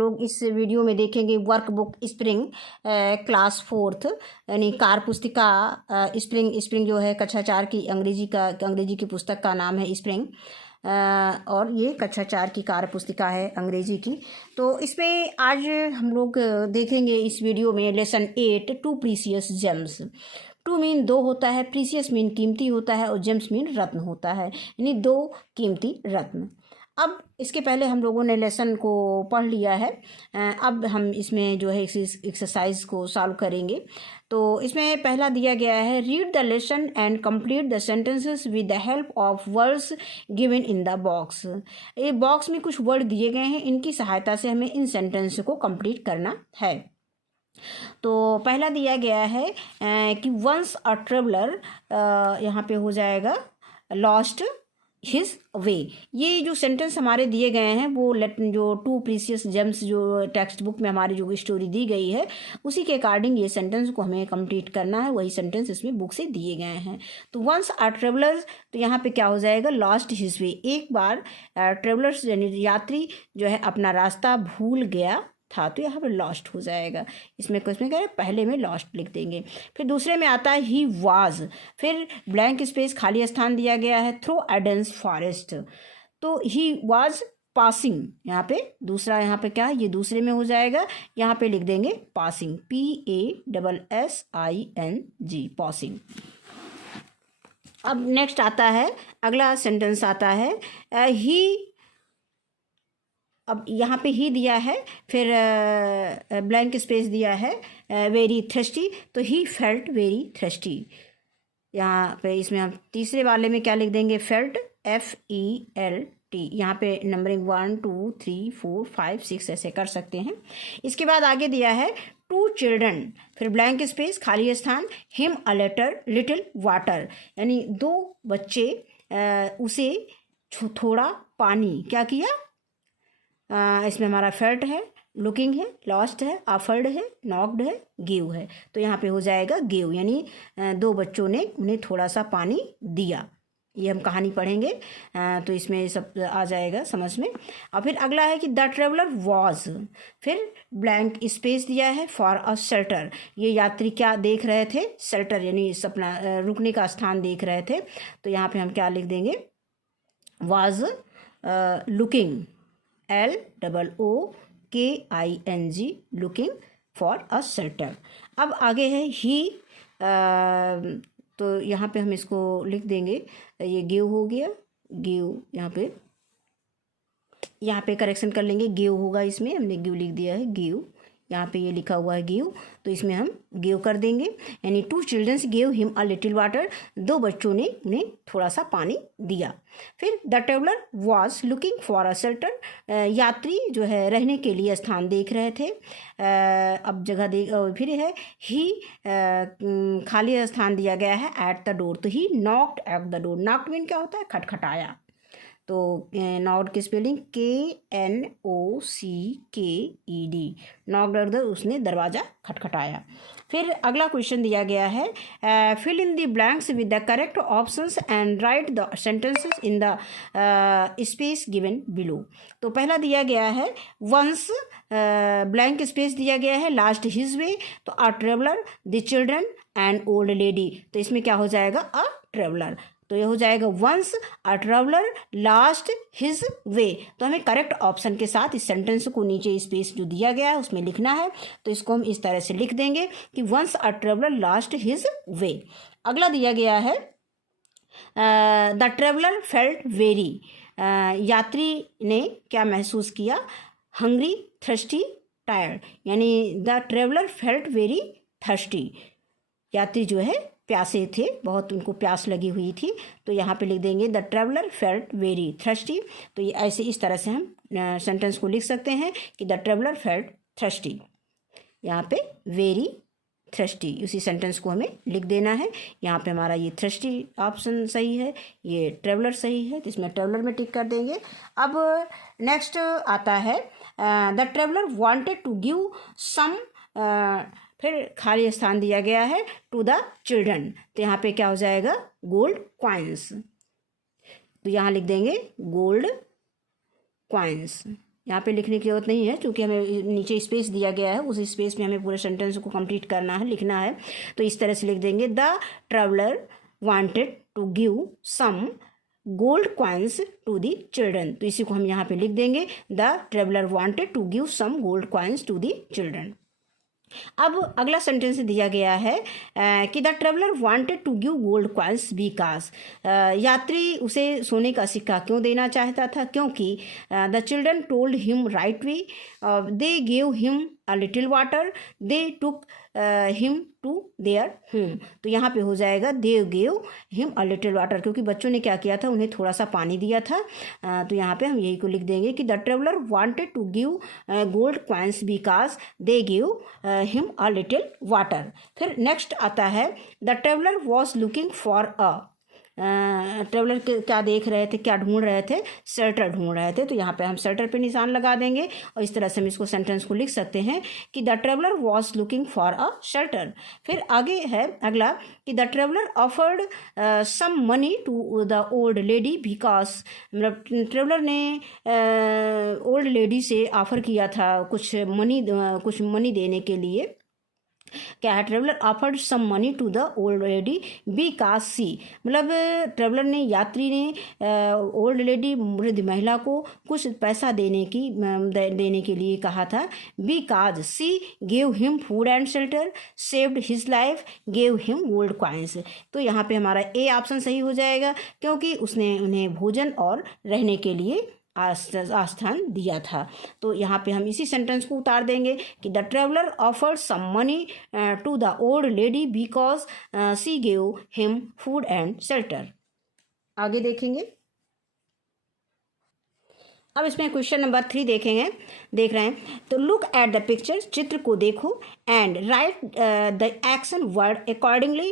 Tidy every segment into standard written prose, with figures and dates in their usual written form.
लोग इस वीडियो में देखेंगे वर्कबुक स्प्रिंग क्लास 4th, यानी कार पुस्तिका स्प्रिंग जो है कक्षा 4 की अंग्रेजी की पुस्तक का नाम है स्प्रिंग, और ये कक्षा 4 की कार्य पुस्तिका है अंग्रेजी की। तो इसमें आज हम लोग देखेंगे इस वीडियो में lesson 8 two precious gems. Two mean दो होता है, प्रीसियस मीन कीमती होता है, और जेम्स मीन रत्न होता है, यानी दो कीमती रत्न। अब इसके पहले हम लोगों ने लेसन को पढ़ लिया है, अब हम इसमें जो है एक्सरसाइज को सॉल्व करेंगे। तो इसमें पहला दिया गया है, read the lesson and complete the sentences with the help of words given in the box. ये बॉक्स में कुछ वर्ड दिए गए हैं, इनकी सहायता से हमें इन सेंटेंस को कंप्लीट करना है। तो पहला दिया गया है कि वंस अ ट्रेवलर, यहाँ पे हो जाएगा लॉस्ट हिज वे। ये जो सेंटेंस हमारे दिए गए हैं वो जो टू प्रीसियस जेम्स जो टेक्स्ट बुक में हमारी जो स्टोरी दी गई है उसी के अकॉर्डिंग ये सेंटेंस को हमें कंप्लीट करना है, वही सेंटेंस इसमें बुक से दिए गए हैं। तो वंस अ ट्रेवलर, तो यहाँ पे क्या हो जाएगा, लॉस्ट हिज वे। एक बार ट्रेवलर्स यानी यात्री जो है अपना रास्ता भूल गया था, तो यहाँ पे लॉस्ट हो जाएगा। इसमें कुछ में क्या है, पहले में लॉस्ट लिख देंगे। फिर दूसरे में आता है ही वाज, फिर ब्लैंक स्पेस खाली स्थान दिया गया है थ्रू अ डेंस फॉरेस्ट, तो ही वाज पासिंग। यहाँ पे दूसरा, यहाँ पे क्या है, ये दूसरे में हो जाएगा, यहाँ पे लिख देंगे पासिंग, PASSING, पासिंग। अब नेक्स्ट आता है, अगला सेंटेंस आता है ही। अब यहाँ पे ही दिया है, फिर ब्लैंक स्पेस दिया है वेरी थ्रस्टी, तो ही फेल्ट वेरी थ्रस्टी। यहाँ पे इसमें हम तीसरे वाले में क्या लिख देंगे, फेल्ट, FELT। यहाँ पे नंबरिंग 1 2 3 4 5 6 ऐसे कर सकते हैं। इसके बाद आगे दिया है टू चिल्ड्रन, फिर ब्लैंक स्पेस खाली स्थान, him a letter little water, यानी दो बच्चे उसे थोड़ा पानी क्या किया। इसमें हमारा फेल्ट है, लुकिंग है, लॉस्ट है, ऑफर्ड है, नॉक्ड है, गिव है, तो यहाँ पे हो जाएगा गिव, यानी दो बच्चों ने उन्हें थोड़ा सा पानी दिया। ये हम कहानी पढ़ेंगे तो इसमें सब आ जाएगा समझ में। और फिर अगला है कि द ट्रेवलर वॉज, फिर ब्लैंक स्पेस दिया है फॉर अ शेल्टर, ये यात्री क्या देख रहे थे, शेल्टर यानी अपना रुकने का स्थान देख रहे थे, तो यहाँ पे हम क्या लिख देंगे, was looking, LOOKING, looking for a shelter. अब आगे है ही, तो यहाँ पे हम इसको लिख देंगे, ये गिव हो गया, गिव, यहाँ पे करेक्शन कर लेंगे, गिव होगा, इसमें हमने गिव लिख दिया है, गिव, यहाँ पे ये लिखा हुआ है गिव, तो इसमें हम गिव कर देंगे, यानी two childrens give him a little water, दो बच्चों ने उन्हें थोड़ा सा पानी दिया। फिर the traveller was looking for a shelter, यात्री जो है रहने के लिए स्थान देख रहे थे, अब जगह देख, फिर है ही, खाली स्थान दिया गया है एट द डोर, तो he knocked at the door, knocked mean क्या होता है, खटखटाया, तो नॉक्ड की spelling KNOCKED, knocked at the, उसने दरवाज़ा खटखटाया। फिर अगला क्वेश्चन दिया गया है, fill in the blanks with the correct options and write the sentences in the space given below. तो पहला दिया गया है वंस, ब्लैंक स्पेस दिया गया है लास्ट हिज वे, तो अ traveller, the children and old lady, तो इसमें क्या हो जाएगा, अ ट्रेवलर, तो ये हो जाएगा once a traveller lost his way. तो हमें करेक्ट ऑप्शन के साथ इस सेंटेंस को नीचे स्पेस जो दिया गया है उसमें लिखना है, तो इसको हम इस तरह से लिख देंगे कि once a traveller lost his way. अगला दिया गया है द ट्रेवलर फेल्ट वेरी, यात्री ने क्या महसूस किया, हंग्री, थर्स्टी, टायर्ड, यानी the traveller felt very thirsty, यात्री जो है प्यासे थे, बहुत उनको प्यास लगी हुई थी, तो यहाँ पे लिख देंगे the traveller felt very thirsty. तो ये ऐसे इस तरह से हम सेंटेंस को लिख सकते हैं कि द ट्रेवलर फेल्ट थर्स्टी, यहाँ पे वेरी थ्रस्टी, उसी सेंटेंस को हमें लिख देना है। यहाँ पे हमारा ये थ्रस्टी ऑप्शन सही है, ये ट्रेवलर सही है, तो इसमें ट्रेवलर में टिक कर देंगे। अब नेक्स्ट आता है the traveller wanted to give some, फिर खाली स्थान दिया गया है टू द चिल्ड्रन, तो यहाँ पे क्या हो जाएगा, गोल्ड क्वाइंस, तो यहाँ लिख देंगे गोल्ड क्वाइंस, यहाँ पे लिखने की जरूरत नहीं है क्योंकि हमें नीचे स्पेस दिया गया है, उस स्पेस में हमें पूरे सेंटेंस को कंप्लीट करना है, लिखना है। तो इस तरह से लिख देंगे, the traveller wanted to give some gold coins to the children. तो इसी को हम यहाँ पे लिख देंगे, the traveller wanted to give some gold coins to the children. अब अगला सेंटेंस दिया गया है कि the traveller wanted to give gold coins because, यात्री उसे सोने का सिक्का क्यों देना चाहता था, क्योंकि the children told him right way, they gave him a little water, they took him to their home. तो यहाँ पे हो जाएगा they gave him a little water, क्योंकि बच्चों ने क्या किया था, उन्हें थोड़ा सा पानी दिया था। तो यहाँ पे हम यही को लिख देंगे कि the traveller wanted to give gold coins because they give him a little water. फिर नेक्स्ट आता है, the traveller was looking for a, traveller क्या देख रहे थे, क्या ढूंढ रहे थे, शेल्टर ढूंढ रहे थे। तो यहाँ पे हम शेल्टर पे निशान लगा देंगे और इस तरह से हम इसको सेंटेंस को लिख सकते हैं कि the traveller was looking for a shelter. फिर आगे है अगला कि the traveller offered some money to the old lady because, मतलब ट्रेवलर ने ओल्ड लेडी से ऑफर किया था कुछ मनी देने के लिए। क्या है, traveller offered some money to the old lady because she, मतलब ट्रेवलर ने, यात्री ने ओल्ड लेडी, वृद्ध महिला को कुछ पैसा देने के लिए कहा था। Because she gave him food and shelter, saved his life, gave him gold coins. तो यहाँ पे हमारा ए ऑप्शन सही हो जाएगा, क्योंकि उसने उन्हें भोजन और रहने के लिए आस्थान दिया था। तो यहाँ पे हम इसी सेंटेंस को उतार देंगे कि the traveller offered some money to the old lady because she gave him food and shelter. आगे देखेंगे। अब इसमें क्वेश्चन नंबर 3 देख रहे हैं। तो लुक एट द पिक्चर, चित्र को देखो, and write the action word accordingly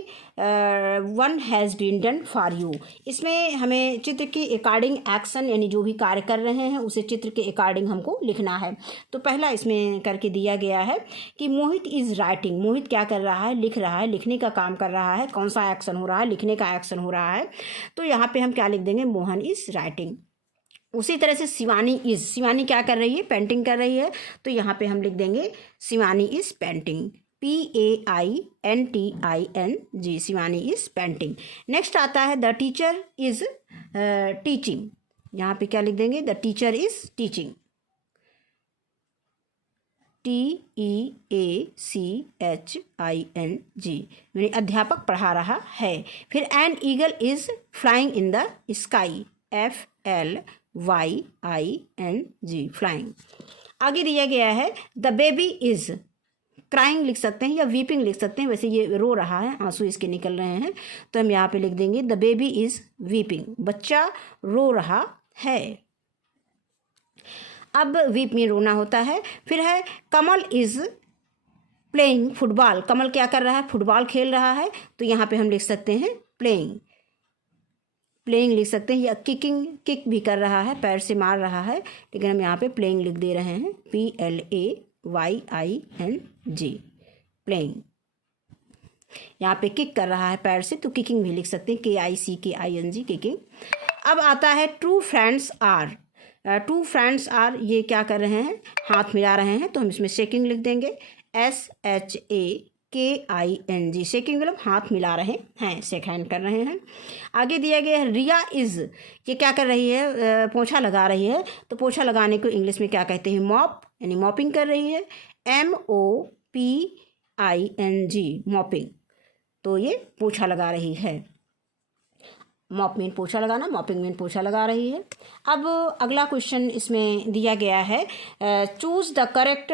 one has been done for you. इसमें हमें चित्र के अकॉर्डिंग एक्शन, यानी जो भी कार्य कर रहे हैं उसे चित्र के अकॉर्डिंग हमको लिखना है। तो पहला इसमें करके दिया गया है कि मोहित इज़ राइटिंग, मोहित क्या कर रहा है, लिख रहा है, लिखने का काम कर रहा है। कौन सा एक्शन हो रहा है, लिखने का एक्शन हो रहा है। तो यहाँ पे हम क्या लिख देंगे, मोहन इज़ राइटिंग। उसी तरह से शिवानी इज़, शिवानी क्या कर रही है, पेंटिंग कर रही है। तो यहाँ पे हम लिख देंगे Shivani is painting, PAINTING, Shivani is painting. Next आता है द टीचर इज़ टीचिंग। यहाँ पे क्या लिख देंगे, the teacher is teaching, TEACHING, यानी अध्यापक पढ़ा रहा है। फिर an eagle is flying in the sky, FLYING, flying. आगे दिया गया है द बेबी इज़ क्राइंग, लिख सकते हैं या वीपिंग लिख सकते हैं, वैसे ये रो रहा है, आंसू इसके निकल रहे हैं। तो हम यहाँ पे लिख देंगे द बेबी इज़ वीपिंग, बच्चा रो रहा है। अब वीप में रोना होता है। फिर है कमल इज़ प्लेइंग फुटबॉल, कमल क्या कर रहा है, फुटबॉल खेल रहा है। तो यहाँ पे हम लिख सकते हैं प्लेइंग लिख सकते हैं, या किकिंग, किक भी कर रहा है, पैर से मार रहा है, लेकिन हम यहाँ पे प्लेइंग लिख दे रहे हैं, PLAYING, प्लेइंग। यहाँ पे किक कर रहा है पैर से, तो किकिंग भी लिख सकते हैं, KICKING, किकिंग। अब आता है true friends are, two friends are, ये क्या कर रहे हैं, हाथ मिला रहे हैं। तो हम इसमें शेकिंग लिख देंगे, SHAKING, शेकिंग मतलब हाथ मिला रहे हैं, शेक हैंड कर रहे हैं। आगे दिया गया है रिया इज़, ये क्या कर रही है, पोछा लगा रही है। तो पोछा लगाने को इंग्लिश में क्या कहते हैं, मॉप, यानी मॉपिंग कर रही है, MOPING, मॉपिंग। तो ये पोछा लगा रही है, मॉप मीन पोछा लगाना, मॉपिंग मीन पोछा लगा रही है। अब अगला क्वेश्चन इसमें दिया गया है, choose the correct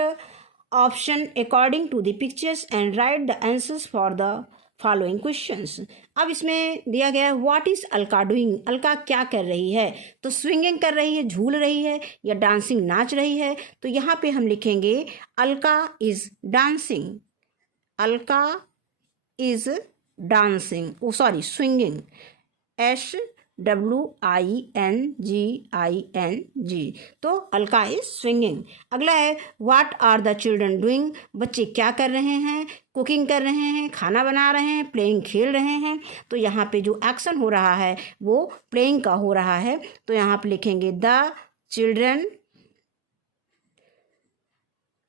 option according to the pictures and write the answers for the following questions. अब इसमें दिया गया है what is Alka doing, Alka क्या कर रही है। तो स्विंगिंग कर रही है, झूल रही है, या डांसिंग नाच रही है। तो यहाँ पे हम लिखेंगे Alka is dancing, Alka is dancing, swinging, SWINGING। तो अलका इज स्विंगिंग। अगला है what are the children doing, बच्चे क्या कर रहे हैं, कुकिंग कर रहे हैं, खाना बना रहे हैं, प्लेइंग खेल रहे हैं। तो यहाँ पे जो एक्शन हो रहा है वो प्लेइंग का हो रहा है। तो यहाँ पे लिखेंगे the children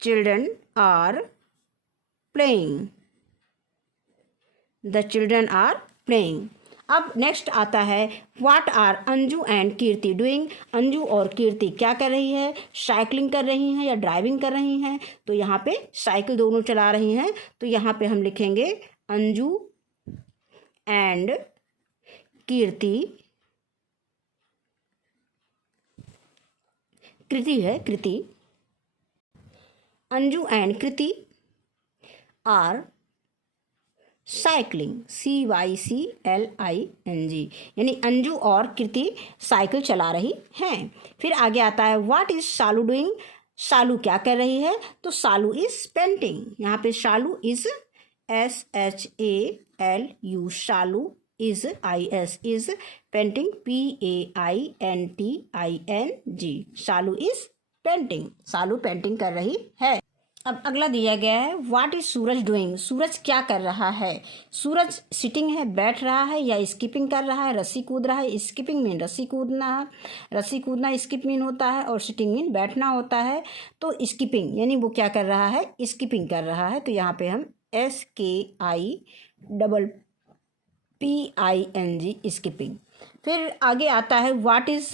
children are playing, the children are playing. अब नेक्स्ट आता है what are Anju and Kirti doing. Anju और कीर्ति क्या कर रही है, साइकिलिंग कर रही हैं या ड्राइविंग कर रही हैं। तो यहाँ पे साइकिल दोनों चला रही हैं, तो यहाँ पे हम लिखेंगे अंजू एंड कीर्ति, कृति है Kriti, Anju and Kriti are cycling, CYCLING, यानी अंजू और कृति साइकिल चला रही हैं। फिर आगे आता है व्हाट इज शालू डूइंग। शालू क्या कर रही है, तो शालू इज पेंटिंग। यहाँ पे Shalu is SHALU, Shalu is IS is painting PAINTING, Shalu is painting, Shalu painting कर रही है। अब अगला दिया गया है what is Suraj doing. Suraj क्या कर रहा है। सूरज सिटिंग है, बैठ रहा है या स्किपिंग कर रहा है, रस्सी कूद रहा है। स्किपिंग मीन रस्सी कूदना है, रस्सी कूदना स्किप मीन होता है, और सिटिंग मीन बैठना होता है। तो स्किपिंग यानी वो क्या कर रहा है, स्किपिंग कर रहा है। तो यहाँ पे हम SKIPPING, स्किपिंग। फिर आगे आता है what is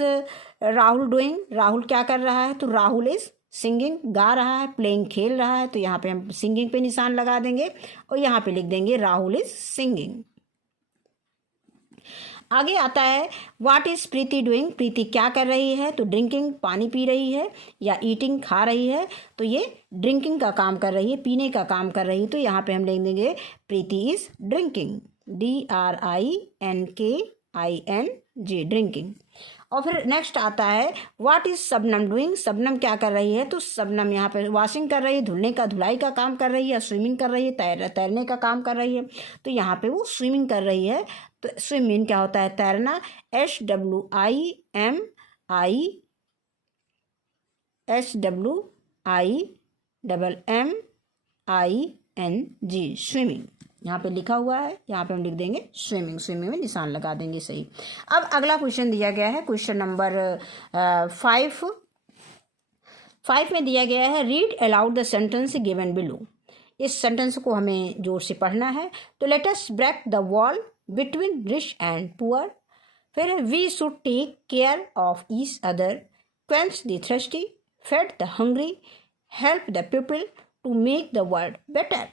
Rahul doing. Rahul क्या कर रहा है, तो राहुल इज सिंगिंग, गा रहा है, प्लेइंग खेल रहा है। तो यहाँ पे हम सिंगिंग पे निशान लगा देंगे और यहाँ पे लिख देंगे राहुल इज सिंगिंग। आगे आता है व्हाट इज प्रीति डूइंग। प्रीति क्या कर रही है, तो ड्रिंकिंग, पानी पी रही है, या ईटिंग, खा रही है। तो ये ड्रिंकिंग का काम कर रही है, पीने का काम कर रही है। तो यहाँ पे हम लिख देंगे प्रीति इज ड्रिंकिंग, DRINKING, ड्रिंकिंग। और फिर नेक्स्ट आता है what is Shabnam doing. Shabnam क्या कर रही है, तो शबनम यहाँ पे वॉशिंग कर रही है, धुलाई का काम कर रही है, स्विमिंग कर रही है, तैरने का काम कर रही है। तो यहाँ पे वो स्विमिंग कर रही है। तो स्विमिंग क्या होता है, तैरना, SWIMMING, स्विमिंग यहाँ पे लिखा हुआ है। यहाँ पे हम लिख देंगे स्विमिंग, स्विमिंग में निशान लगा देंगे, सही। अब अगला क्वेश्चन दिया गया है, क्वेश्चन नंबर 5 में दिया गया है read aloud the sentence given below. इस सेंटेंस को हमें जोर से पढ़ना है। तो let us break the wall between rich and poor. फिर we should take care of each other, quench the thirsty, fed the hungry, help the people to make the world better.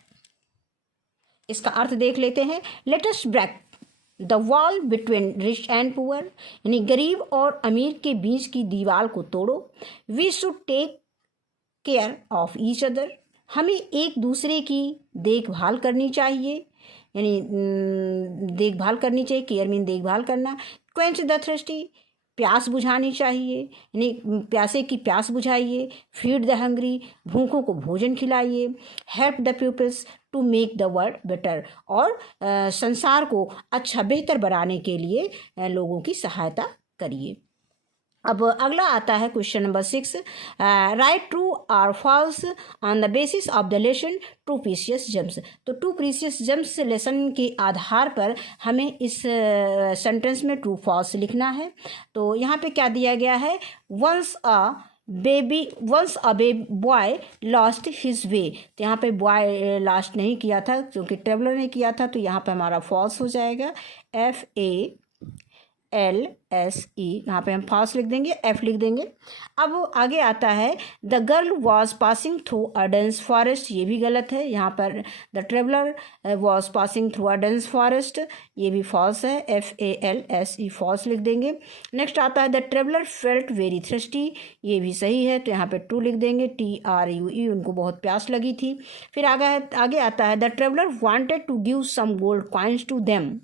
इसका अर्थ देख लेते हैं। Let us break the wall between rich and poor, यानी गरीब और अमीर के बीच की दीवार को तोड़ो। We should take care of each other, हमें एक दूसरे की देखभाल करनी चाहिए, यानी देखभाल करनी चाहिए, केयर मीन देखभाल करना। क्वेंच द थर्स्टी, प्यास बुझानी चाहिए, यानी प्यासे की प्यास बुझाइए। फीड द हंग्री, भूखों को भोजन खिलाइए। Help the peoples to make the world better, और संसार को अच्छा बेहतर बनाने के लिए लोगों की सहायता करिए। अब अगला आता है क्वेश्चन नंबर 6, राइट ट्रू और false on the basis of the lesson two precious gems. तो टू प्रीशियस जेम्स लेसन के आधार पर हमें इस सेंटेंस में ट्रू फॉल्स लिखना है। तो यहाँ पे क्या दिया गया है, once a boy lost his way. तो यहाँ पे बॉय लॉस्ट नहीं किया था क्योंकि ट्रेवलर ने किया था, तो यहाँ पे हमारा फॉल्स हो जाएगा। FALSE, यहाँ पे हम फॉल्स लिख देंगे, F लिख देंगे। अब आगे आता है the girl was passing through a dense forest, ये भी गलत है। यहाँ पर the traveller was passing through a dense forest, ये भी फॉल्स है, FALSE, फॉल्स लिख देंगे। नेक्स्ट आता है the traveller felt very thirsty, ये भी सही है, तो यहाँ पे ट्रू लिख देंगे, TRUE, उनको बहुत प्यास लगी थी। फिर आगे आता है the traveller wanted to give some gold coins to them.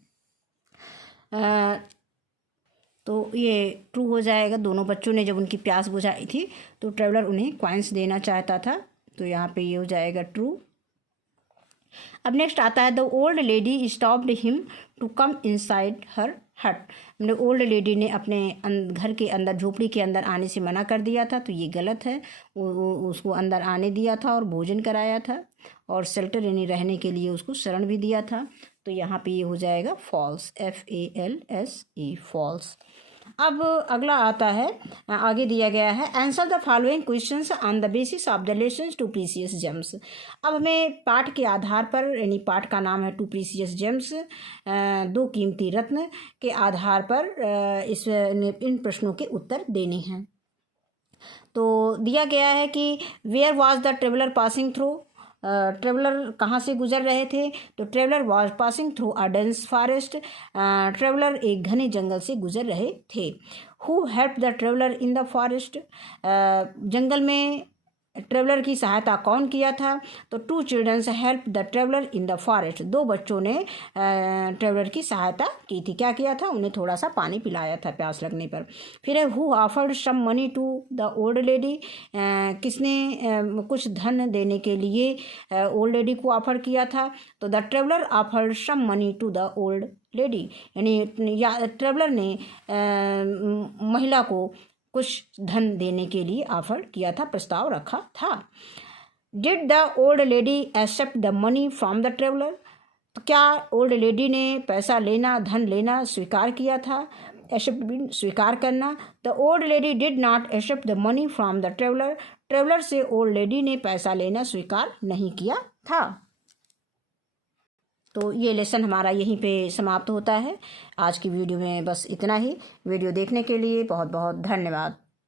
तो ये ट्रू हो जाएगा। दोनों बच्चों ने जब उनकी प्यास बुझाई थी तो ट्रेवलर उन्हें कॉइन्स देना चाहता था, तो यहाँ पे ये हो जाएगा ट्रू। अब नेक्स्ट आता है the old lady stopped him to come inside her hut. मतलब ओल्ड लेडी ने अपने घर के अंदर, झोपड़ी के अंदर आने से मना कर दिया था, तो ये गलत है। उसको अंदर आने दिया था और भोजन कराया था, और शेल्टर यानी रहने के लिए उसको शरण भी दिया था। तो यहाँ पे ये हो जाएगा फॉल्स, FALSE, फॉल्स। अब अगला आता है, आगे दिया गया है, answer the following questions on the basis of the lessons two precious gems. अब हमें पाठ के आधार पर, यानी पाठ का नाम है टू प्रीसियस जेम्स, दो कीमती रत्न के आधार पर इन प्रश्नों के उत्तर देने हैं। तो दिया गया है कि where was the traveller passing through, traveller कहाँ से गुजर रहे थे, तो traveller was passing through a dense forest, traveller एक घने जंगल से गुजर रहे थे। Who help the traveller in the forest, जंगल में ट्रेवलर की सहायता कौन किया था, तो two childrens help the traveller in the forest, दो बच्चों ने ट्रेवलर की सहायता की थी। क्या किया था, उन्हें थोड़ा सा पानी पिलाया था प्यास लगने पर। फिर है who offered some money to the old lady, किसने कुछ धन देने के लिए ओल्ड लेडी को ऑफर किया था, तो the traveller offered some money to the old lady, यानी ट्रेवलर ने महिला को कुछ धन देने के लिए ऑफर किया था, प्रस्ताव रखा था। Did the old lady accept the money from the traveller, तो क्या ओल्ड लेडी ने पैसा लेना, धन लेना स्वीकार किया था, एक्सेप्ट स्वीकार करना। The old lady did not accept the money from the traveller, traveller से ओल्ड लेडी ने पैसा लेना स्वीकार नहीं किया था। तो ये लेसन हमारा यहीं पे समाप्त होता है। आज की वीडियो में बस इतना ही। वीडियो देखने के लिए बहुत बहुत धन्यवाद।